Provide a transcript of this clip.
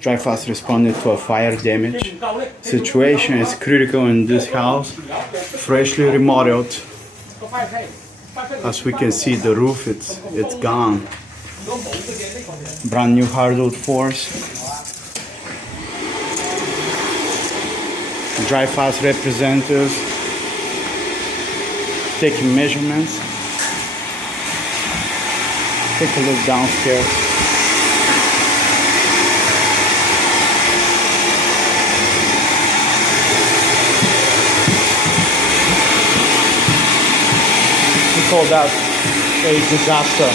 Dryfast responded to a fire damage. Situation is critical in this house. Freshly remodeled. As we can see, the roof it's gone. Brand new hardwood floors. Dryfast representative taking measurements. Take a look downstairs. We call that a disaster.